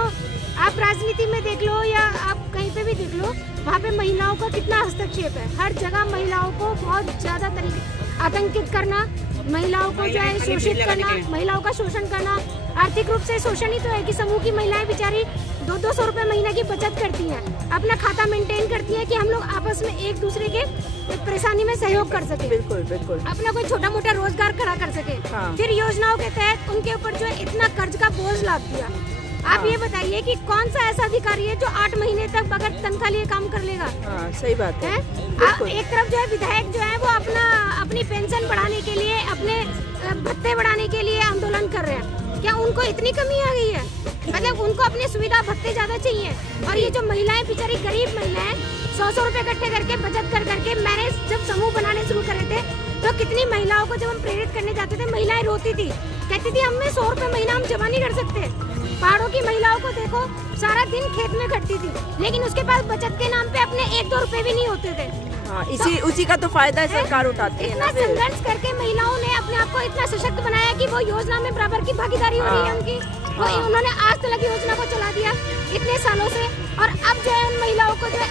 आप राजनीति में देख लो या आप कहीं पे भी देख लो, वहाँ पे महिलाओं का कितना हस्तक्षेप है। हर जगह महिलाओं को बहुत ज्यादा तरीके आतंकित करना, महिलाओं को जो है शोषित करना, महिलाओं का शोषण करना। आर्थिक रूप से शोषण ही तो है कि समूह की महिलाएं बेचारी 200-200 रुपए महीने की बचत करती हैं, अपना खाता मेंटेन करती हैं कि हम लोग आपस में एक दूसरे के परेशानी में सहयोग कर सके। बिल्कुल बिल्कुल। अपना कोई छोटा मोटा रोजगार खड़ा कर सके। हाँ। फिर योजनाओं के तहत उनके ऊपर जो है इतना कर्ज का बोझ लाद दिया। आप ये बताइए कि कौन सा ऐसा अधिकारी है जो 8 महीने तक बगैर तनख्वाह लिए काम कर लेगा? हाँ, सही बात है। एक तरफ जो है विधायक जो है वो अपनी पेंशन बढ़ाने के लिए, अपने भत्ते बढ़ाने के लिए आंदोलन कर रहे हैं। क्या उनको इतनी कमी आ गई है? मतलब उनको अपनी सुविधा भत्ते ज्यादा चाहिए। और ये जो महिलाएं बेचारी गरीब महिलाएं 100-100 रुपए इकट्ठे करके बचत कर करके मैंने जब समूह बनाने शुरू करे थे तो कितनी महिलाओं को जब हम प्रेरित करने जाते थे महिलाएं रोती थी, कहती थी हमें 100 रुपए महीना हम जमा नहीं कर सकते। पहाड़ों की महिलाओं को देखो सारा दिन खेत में खटती थी, लेकिन उसके पास बचत के नाम पे अपने 1-2 रुपए भी नहीं होते थे। हाँ, उसी का तो फायदा सरकार उठाती है ना। इतना संघर्ष करके महिलाओं ने अपने आप को इतना सशक्त बनाया कि वो योजना में बराबर की भागीदारी हो रही है उनकी। वो उन्होंने आज तक योजना को चला दिया इतने सालों से, और अब जो है उन महिलाओं को जो है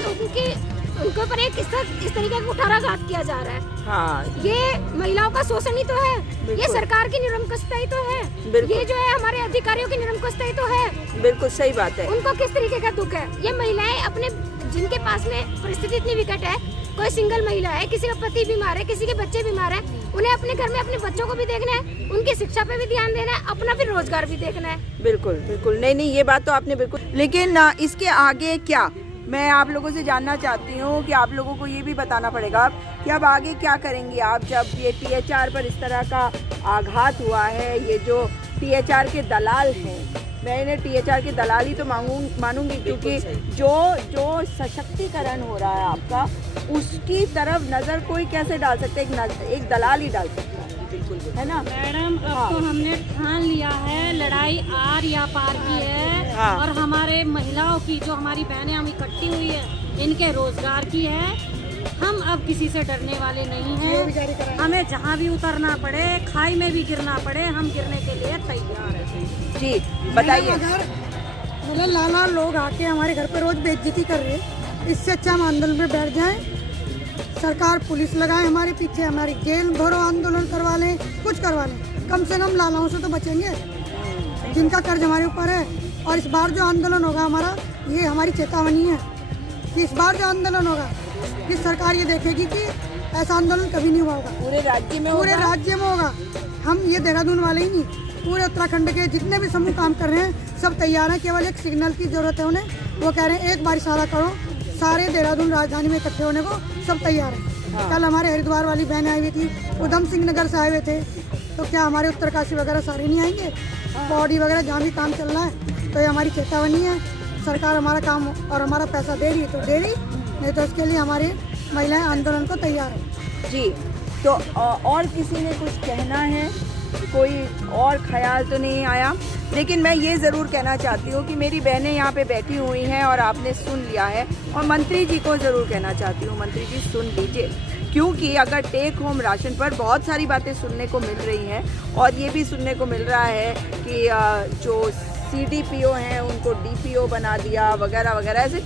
उनके ऊपर एक इस तरीके का कुठाराघात किया जा रहा है। हाँ। ये महिलाओं का शोषण ही तो है, ये सरकार की निरंकुशता ही तो है, ये जो है हमारे अधिकारियों की निरंकुशता ही तो है। बिल्कुल सही बात है। उनको किस तरीके का दुख है? ये महिलाएं अपने जिनके पास में परिस्थिति इतनी विकट है, कोई सिंगल महिला है, किसी का पति बीमार है, किसी के बच्चे बीमार है, उन्हें अपने घर में अपने बच्चों को भी देखना है, उनकी शिक्षा पे भी ध्यान देना है, अपना फिर रोजगार भी देखना है। बिल्कुल बिल्कुल। नहीं ये बात तो आपने बिल्कुल। लेकिन इसके आगे क्या, मैं आप लोगों से जानना चाहती हूँ कि आप लोगों को ये भी बताना पड़ेगा कि अब आगे क्या करेंगी आप, जब ये THR पर इस तरह का आघात हुआ है। ये जो THR के दलाल हैं, मैंने THR के दलाल ही तो मानूंगी, क्योंकि जो सशक्तिकरण हो रहा है आपका, उसकी तरफ नज़र कोई कैसे डाल सकता है? एक दलाल ही डाल सकता है ना मैडम। अब तो हमने ठान लिया है, लड़ाई आर या पार की है। हाँ। और हमारे महिलाओं की, जो हमारी बहनें हम इकट्ठी हुई है, इनके रोजगार की है। हम अब किसी से डरने वाले नहीं हैं। हमें जहाँ भी उतरना पड़े, खाई में भी गिरना पड़े, हम गिरने के लिए तैयार हैं। जी बताइए। मतलब लाला लोग आके हमारे घर पे रोज बेइज्जती कर रहे हैं, इससे अच्छा हम आंदोलन में बैठ जाएं, सरकार पुलिस लगाए हमारे पीछे, हमारी जेल भरो, आंदोलन करवा लें, कुछ करवा लें, कम से कम लालाओं से तो बचेंगे जिनका कर्ज हमारे ऊपर है। और इस बार जो आंदोलन होगा हमारा, ये हमारी चेतावनी है कि इस बार जो आंदोलन होगा, कि सरकार ये देखेगी कि ऐसा आंदोलन कभी नहीं हुआ होगा। पूरे राज्य में होगा। हम ये देहरादून वाले ही नहीं, पूरे उत्तराखंड के जितने भी समूह काम कर रहे हैं सब तैयार हैं। केवल एक सिग्नल की जरूरत है उन्हें। वो कह रहे हैं एक बार इशारा करो, सारे देहरादून राजधानी में इकट्ठे होने को सब तैयार हैं। हाँ। कल हमारे हरिद्वार वाली बहनें आई हुई थी, उधम सिंह नगर से आए हुए थे, तो क्या हमारे उत्तरकाशी वगैरह सारे नहीं आएंगे? पौड़ी वगैरह जहाँ भी काम चल रहा है, तो ये हमारी चेतावनी है। सरकार हमारा काम और हमारा पैसा दे रही है तो दे रही, नहीं तो इसके लिए हमारी महिलाएं आंदोलन को तैयार है। जी, तो और किसी ने कुछ कहना है? कोई और ख्याल तो नहीं आया? लेकिन मैं ये ज़रूर कहना चाहती हूँ कि मेरी बहनें यहाँ पे बैठी हुई हैं और आपने सुन लिया है, और मंत्री जी को ज़रूर कहना चाहती हूँ, मंत्री जी सुन लीजिए, क्योंकि अगर टेक होम राशन पर बहुत सारी बातें सुनने को मिल रही हैं, और ये भी सुनने को मिल रहा है कि जो CDPO हैं उनको DPO बना दिया वगैरह वगैरह, ऐसे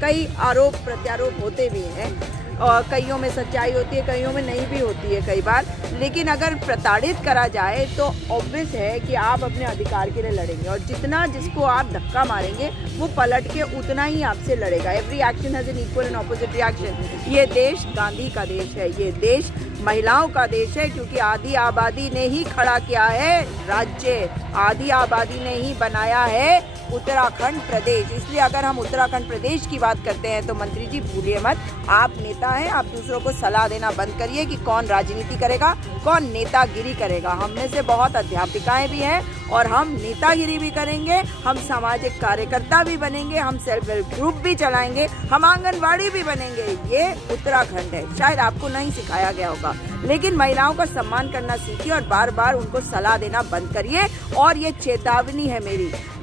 कई आरोप प्रत्यारोप होते भी हैं, और कईयों में सच्चाई होती है, कईयों में नहीं भी होती है कई बार। लेकिन अगर प्रताड़ित करा जाए तो ऑब्वियस है कि आप अपने अधिकार के लिए लड़ेंगे, और जितना जिसको आप धक्का मारेंगे वो पलट के उतना ही आपसे लड़ेगा। Every action has an equal and opposite reaction. ये देश गांधी का देश है, ये देश महिलाओं का देश है, क्योंकि आधी आबादी ने ही खड़ा किया है राज्य, आधी आबादी ने ही बनाया है उत्तराखंड प्रदेश। इसलिए अगर हम उत्तराखंड प्रदेश की बात करते हैं तो मंत्री जी भूलिए मत, आप नेता हैं, आप दूसरों को सलाह देना बंद करिए कि कौन राजनीति करेगा, कौन नेतागिरी करेगा। हम में से बहुत अध्यापिकाएं भी हैं और हम नेतागिरी भी करेंगे, हम सामाजिक कार्यकर्ता भी बनेंगे, हम सेल्फ हेल्प ग्रुप भी चलाएंगे, हम आंगनबाड़ी भी बनेंगे। ये उत्तराखंड है, शायद आपको नहीं सिखाया गया होगा। लेकिन महिलाओं का सम्मान करना सीखिए और बार बार उनको सलाह देना बंद करिए। और ये चेतावनी है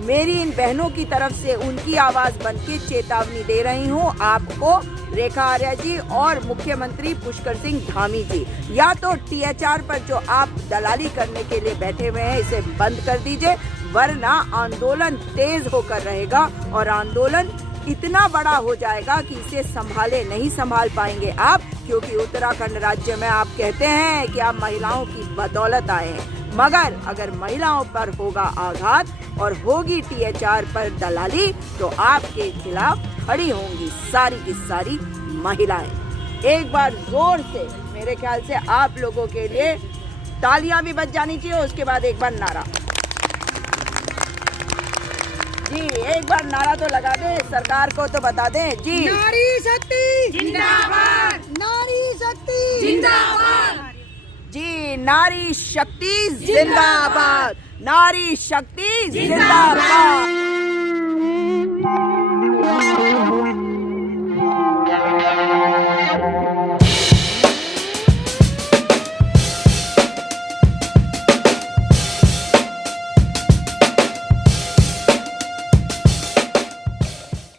मेरी इन बहनों की तरफ से, उनकी आवाज बन के चेतावनी दे रही हूँ आपको, रेखा आर्या जी और मुख्यमंत्री पुष्कर सिंह धामी जी। या तो THR पर जो आप दलाली करने के लिए बैठे हुए हैं इसे बंद कर दीजिए, वरना आंदोलन तेज होकर रहेगा और आंदोलन इतना बड़ा हो जाएगा कि इसे नहीं संभाल पाएंगे आप, क्योंकि उत्तराखंड राज्य में आप कहते हैं कि आप महिलाओं की बदौलत आए हैं, मगर अगर महिलाओं पर होगा आघात और होगी THR पर दलाली तो आपके खिलाफ खड़ी होंगी सारी की सारी महिलाएं। एक बार जोर से, मेरे ख्याल से आप लोगों के लिए तालियां भी बज जानी चाहिए, उसके बाद एक बार नारा। जी एक बार नारा तो लगा दे, सरकार को तो बता दें जी। नारी शक्ति जिंदाबाद, नारी शक्ति जिंदाबाद। जी नारी शक्ति जिंदाबाद, नारी शक्ति जिंदाबाद।